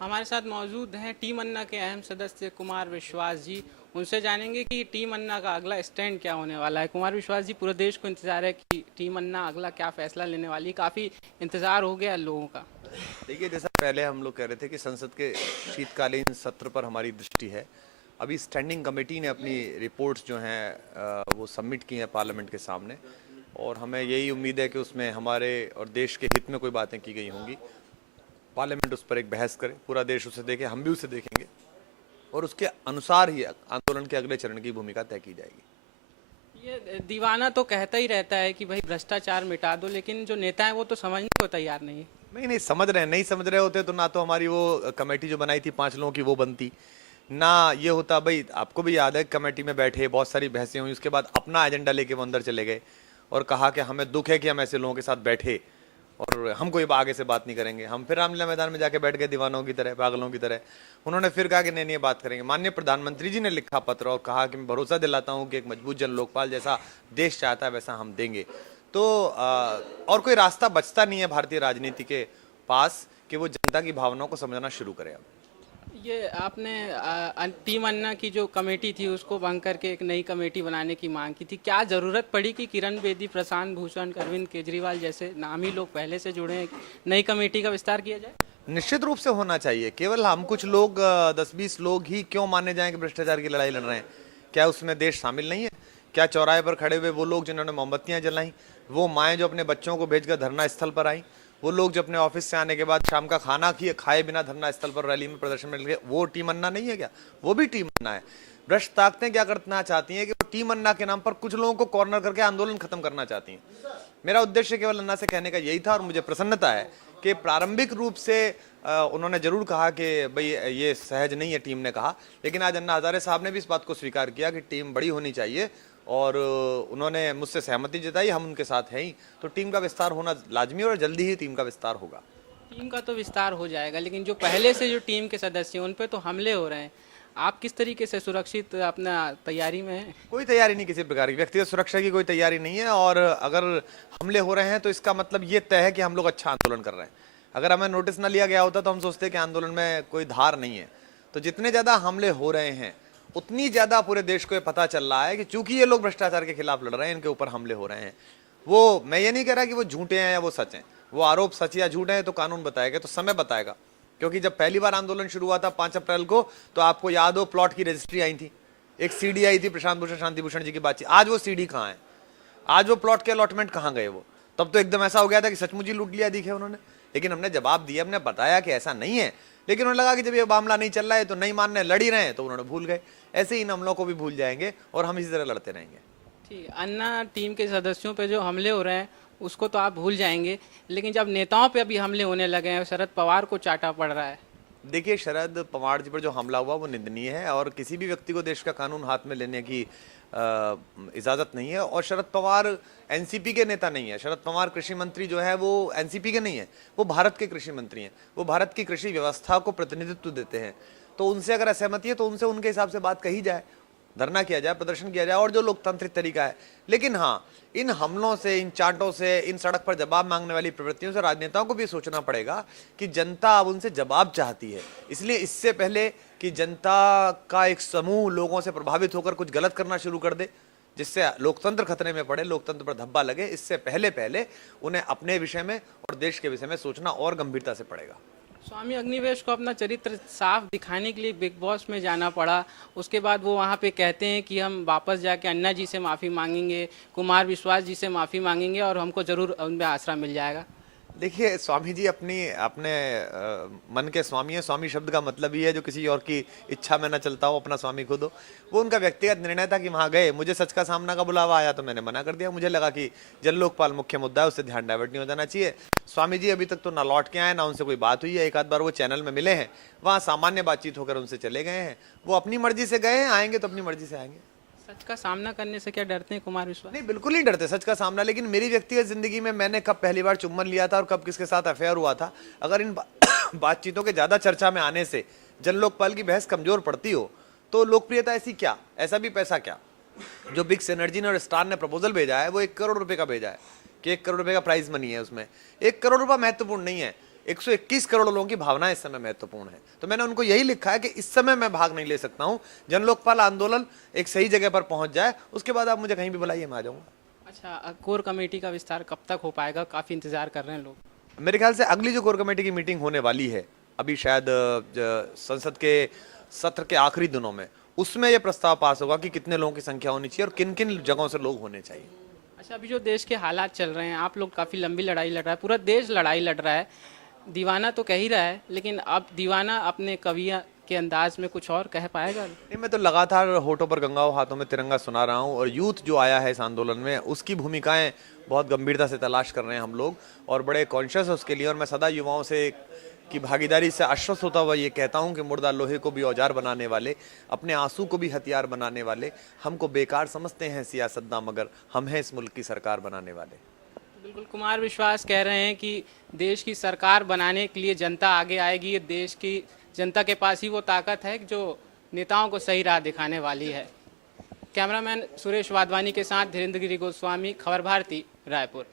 हमारे साथ मौजूद हैं टीम अन्ना के अहम सदस्य कुमार विश्वास जी। उनसे जानेंगे कि टीम अन्ना का अगला स्टैंड क्या होने वाला है। कुमार विश्वास जी, पूरे देश को इंतजार है कि टीम अन्ना अगला क्या फैसला लेने वाली है। काफ़ी इंतजार हो गया लोगों का। देखिए, जैसा पहले हम लोग कह रहे थे कि संसद के शीतकालीन सत्र पर हमारी दृष्टि है। अभी स्टैंडिंग कमेटी ने अपनी रिपोर्ट्स जो हैं वो सबमिट की हैं पार्लियामेंट के सामने, और हमें यही उम्मीद है कि उसमें हमारे और देश के हित में कोई बातें की गई होंगी। पार्लियामेंट उस पर एक बहस करे, पूरा देश उसे देखे, हम भी उसे देखेंगे, और उसके अनुसार ही आंदोलन के अगले चरण की भूमिका तय की जाएगी। ये दीवाना तो कहता ही रहता है कि भाई भ्रष्टाचार मिटा दो, लेकिन जो नेता हैं वो तो समझने को तैयार नहीं है। नहीं समझ रहे हैं, नहीं समझ रहे होते तो ना तो हमारी वो कमेटी जो बनाई थी 5 लोगों की वो बनती, ना ये होता। भाई आपको भी याद है, कमेटी में बैठे बहुत सारी बहसें हुई, उसके बाद अपना एजेंडा लेके वो अंदर चले गए और कहा कि हमें दुख है कि हम ऐसे लोगों के साथ बैठे और हम कोई आगे से बात नहीं करेंगे। हम फिर रामलीला मैदान में जाके बैठ गए दीवानों की तरह, पागलों की तरह। उन्होंने फिर कहा कि नहीं नहीं, ये बात करेंगे। माननीय प्रधानमंत्री जी ने लिखा पत्र और कहा कि मैं भरोसा दिलाता हूं कि एक मजबूत जन लोकपाल जैसा देश चाहता है वैसा हम देंगे। तो और कोई रास्ता बचता नहीं है भारतीय राजनीति के पास कि वो जनता की भावनाओं को समझना शुरू करे। अब ये आपने टीम अन्ना की जो कमेटी थी उसको भंग करके एक नई कमेटी बनाने की मांग की थी। क्या जरूरत पड़ी कि किरण बेदी, प्रशांत भूषण, अरविंद केजरीवाल जैसे नामी लोग पहले से जुड़े हैं, नई कमेटी का विस्तार किया जाए? निश्चित रूप से होना चाहिए। केवल हम कुछ लोग 10-20 लोग ही क्यों माने जाएं कि भ्रष्टाचार की लड़ाई लड़ रहे हैं? क्या उसमें देश शामिल नहीं है? क्या चौराहे पर खड़े हुए वो लोग जिन्होंने मोमबत्तियां जलाई, वो माएँ जो अपने बच्चों को भेजकर धरना स्थल पर आई, वो लोग जो अपने ऑफिस से आने के बाद शाम का खाना खाए बिना धरना स्थल पर रैली में प्रदर्शन में लगे, वो टीम अन्ना नहीं है क्या? वो भी टीम अन्ना है। भ्रष्ट ताकतें क्या करना चाहती हैं कि वो टीम अन्ना के नाम पर कुछ लोगों को कॉर्नर करके आंदोलन खत्म करना चाहती हैं। मेरा उद्देश्य केवल अन्ना से कहने का यही था, और मुझे प्रसन्नता है कि प्रारंभिक रूप से उन्होंने जरूर कहा कि भाई ये सहज नहीं है, टीम ने कहा, लेकिन आज अन्ना हजारे साहब ने भी इस बात को स्वीकार किया कि टीम बड़ी होनी चाहिए, और उन्होंने मुझसे सहमति जताई, हम उनके साथ हैं ही। तो टीम का विस्तार होना लाजमी है और जल्दी ही टीम का विस्तार होगा। टीम का तो विस्तार हो जाएगा, लेकिन जो पहले से जो टीम के सदस्य हैं उन पे तो हमले हो रहे हैं। आप किस तरीके से सुरक्षित अपना तैयारी में हैं? कोई तैयारी नहीं किसी प्रकार की, व्यक्तिगत सुरक्षा की कोई तैयारी नहीं है। और अगर हमले हो रहे हैं तो इसका मतलब ये तय है कि हम लोग अच्छा आंदोलन कर रहे हैं। अगर हमें नोटिस ना लिया गया होता तो हम सोचते कि आंदोलन में कोई धार नहीं है। तो जितने ज्यादा हमले हो रहे हैं उतनी ज्यादा पूरे देश को ये पता चल रहा है कि चूंकि ये लोग भ्रष्टाचार के खिलाफ लड़ रहे हैं, इनके ऊपर हमले हो रहे हैं। वो मैं ये नहीं कह रहा कि वो झूठे हैं या वो सच हैं, वो आरोप सच या झूठे हैं तो कानून बताएगा, तो समय बताएगा। क्योंकि जब पहली बार आंदोलन शुरू हुआ था 5 अप्रैल को, तो आपको याद हो प्लॉट की रजिस्ट्री आई थी, एक सीडी आई थी प्रशांत भूषण शांति भूषण जी की बातचीत। आज वो सीडी कहाँ है? आज वो प्लॉट के अलॉटमेंट कहाँ गए? वो तब तो एकदम ऐसा हो गया था कि सचमुच ही लूट लिया दिखे उन्होंने। लेकिन हमने जवाब दिया, हमने बताया कि ऐसा नहीं है, लेकिन उन्हें लगा कि जब ये मामला नहीं चल रहा है तो नहीं मानने लड़ ही रहे हैं, तो उन्होंने भूल गए। ऐसे ही इन हमलों को भी भूल जाएंगे और हम इसी तरह लड़ते रहेंगे। ठीक है, अन्ना टीम के सदस्यों पे जो हमले हो रहे हैं उसको तो आप भूल जाएंगे, लेकिन जब नेताओं पे अभी हमले होने लगे हैं, शरद पवार को चाटा पड़ रहा है। देखिए, शरद पवार जी पर जो हमला हुआ वो निंदनीय है, और किसी भी व्यक्ति को देश का कानून हाथ में लेने की इजाजत नहीं है। और शरद पवार एनसीपी के नेता नहीं है। शरद पवार कृषि मंत्री जो है वो एनसीपी के नहीं है, वो भारत के कृषि मंत्री हैं। वो भारत की कृषि व्यवस्था को प्रतिनिधित्व देते हैं। तो उनसे अगर असहमति है तो उनसे उनके हिसाब से बात कही जाए, धरना किया जाए, प्रदर्शन किया जाए, और जो लोकतांत्रिक तरीका है। लेकिन हाँ, इन हमलों से, इन चांटों से, इन सड़क पर जवाब मांगने वाली प्रवृत्तियों से राजनेताओं को भी सोचना पड़ेगा कि जनता अब उनसे जवाब चाहती है। इसलिए इससे पहले कि जनता का एक समूह लोगों से प्रभावित होकर कुछ गलत करना शुरू कर दे जिससे लोकतंत्र खतरे में पड़े, लोकतंत्र पर धब्बा लगे, इससे पहले उन्हें अपने विषय में और देश के विषय में सोचना और गंभीरता से पड़ेगा। स्वामी अग्निवेश को अपना चरित्र साफ दिखाने के लिए बिग बॉस में जाना पड़ा। उसके बाद वो वहाँ पे कहते हैं कि हम वापस जाके अन्ना जी से माफ़ी मांगेंगे, कुमार विश्वास जी से माफ़ी मांगेंगे और हमको ज़रूर उनमें आसरा मिल जाएगा। देखिए, स्वामी जी अपने मन के स्वामी है। स्वामी शब्द का मतलब ही है जो किसी और की इच्छा में न चलता हो, अपना स्वामी खुद हो। वो उनका व्यक्तिगत निर्णय था कि वहाँ गए, मुझे सच का सामना का बुलावा आया तो मैंने मना कर दिया। मुझे लगा कि जन लोकपाल मुख्य मुद्दा है, उससे ध्यान डाइवर्ट नहीं हो जाना चाहिए। स्वामी जी अभी तक तो ना लौट के आए, ना उनसे कोई बात हुई है। एक आध बार वो चैनल में मिले हैं, वहाँ सामान्य बातचीत होकर उनसे चले गए हैं। वो अपनी मर्जी से गए हैं, आएंगे तो अपनी मर्जी से आएंगे। सच का सामना करने से क्या डरते हैं कुमार विश्वास? नहीं, बिल्कुल नहीं डरते सच का सामना। लेकिन मेरी व्यक्तिगत जिंदगी में मैंने कब पहली बार चुम्बन लिया था और कब किसके साथ अफेयर हुआ था, अगर इन बातचीतों के ज्यादा चर्चा में आने से जन लोकपाल की बहस कमजोर पड़ती हो तो लोकप्रियता ऐसी क्या, ऐसा भी पैसा क्या। जो बिग सिनर्जी ने और स्टार ने प्रपोजल भेजा है वो 1 करोड़ रुपए का भेजा है कि 1 करोड़ रुपए का प्राइज मनी है। उसमें 1 करोड़ रुपया महत्वपूर्ण नहीं है। 121 करोड़ लोगों की भावनाएं इस समय महत्वपूर्ण है। तो मैंने उनको यही लिखा है कि इस समय मैं भाग नहीं ले सकता हूं, जन लोकपाल आंदोलन एक सही जगह पर पहुंच जाए, उसके बाद आप मुझे कहीं भी बुलाइए, मैं आ जाऊंगा। अच्छा, कोर कमेटी का विस्तार कब तक हो पाएगा? काफ़ी इंतजार कर रहे हैं लोग। मेरे ख्याल से अगली जो कोर कमेटी की मीटिंग होने वाली है, अभी शायद संसद के सत्र के आखिरी दिनों में, उसमें यह प्रस्ताव पास होगा कि कितने लोगों की संख्या होनी चाहिए और किन किन जगहों से लोग होने चाहिए। अच्छा, अभी जो देश के हालात चल रहे हैं, आप लोग काफ़ी लंबी लड़ाई लड़ रहा है, पूरा देश लड़ाई लड़ रहा है। दीवाना तो कह ही रहा है, लेकिन अब दीवाना अपने कविया के अंदाज में कुछ और कह पाएगा? नहीं, मैं तो लगातार होठों पर गंगाओं हाथों में तिरंगा सुना रहा हूँ, और यूथ जो आया है इस आंदोलन में, उसकी भूमिकाएं बहुत गंभीरता से तलाश कर रहे हैं हम लोग, और बड़े कॉन्शियस है उसके लिए। और मैं सदा युवाओं से की भागीदारी से आश्वस्त होता हुआ ये कहता हूं कि मुर्दा लोहे को भी औजार बनाने वाले, अपने आंसू को भी हथियार बनाने वाले, हमको बेकार समझते हैं सियासतदान, मगर हम हैं इस मुल्क की सरकार बनाने वाले। बिल्कुल, कुमार विश्वास कह रहे हैं कि देश की सरकार बनाने के लिए जनता आगे आएगी। ये देश की जनता के पास ही वो ताकत है जो नेताओं को सही राह दिखाने वाली है। कैमरामैन सुरेश वाधवानी के साथ धीरेन्द्र गिरी गोस्वामी, खबर भारती, रायपुर।